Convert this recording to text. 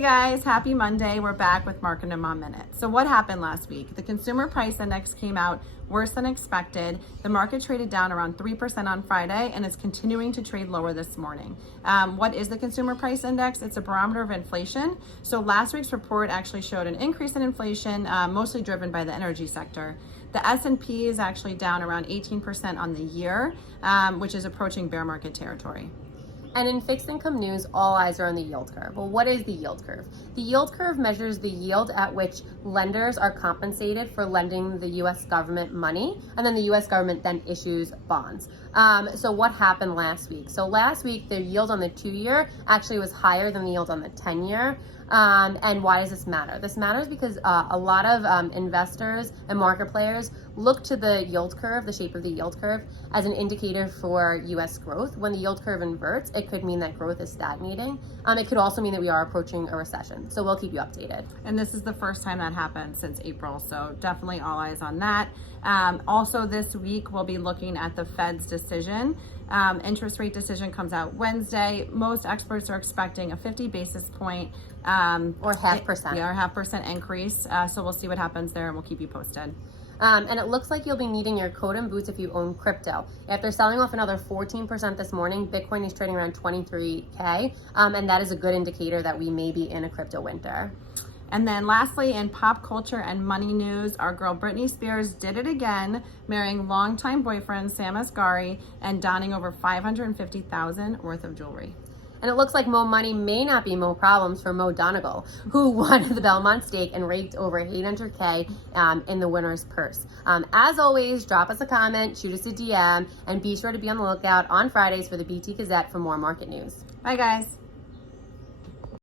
Hey guys, happy Monday. We're back with Market and Mom Minute. So what happened last week? The consumer price index came out worse than expected. The market traded down around 3% on Friday and is continuing to trade lower this morning. What is the consumer price index? It's a barometer of inflation. So last week's report actually showed an increase in inflation, mostly driven by the energy sector. The S&P is actually down around 18% on the year, which is approaching bear market territory. And in fixed income news, all eyes are on the yield curve. Well, what is the yield curve? The yield curve measures the yield at which lenders are compensated for lending the U.S. government money, and then the U.S. government then issues bonds. So what happened last week? So last week, the yield on the 2-year actually was higher than the yield on the 10-year. And why does this matter? This matters because a lot of investors and market players look to the yield curve, the shape of the yield curve, as an indicator for U.S. growth. When the yield curve inverts, it could mean that growth is stagnating. It could also mean that we are approaching a recession. So we'll keep you updated. And this is the first time that happened since April, so definitely all eyes on that. Also this week, we'll be looking at the Fed's decision. Interest rate decision comes out Wednesday. Most experts are expecting a 50 basis point or half percent. Yeah, or 0.5% increase. So we'll see what happens there and we'll keep you posted. And it looks like you'll be needing your coat and boots if you own crypto. After selling off another 14% this morning, Bitcoin is trading around 23K, and that is a good indicator that we may be in a crypto winter. And then lastly, in pop culture and money news, our girl Britney Spears did it again, marrying longtime boyfriend Sam Asghari and donning over $550,000 worth of jewelry. And it looks like Mo money may not be Mo problems for Mo Donegal, who won the Belmont stake and raked over $800K in the winner's purse. As always, drop us a comment, shoot us a DM, and be sure to be on the lookout on Fridays for the BT Gazette for more market news. Bye guys.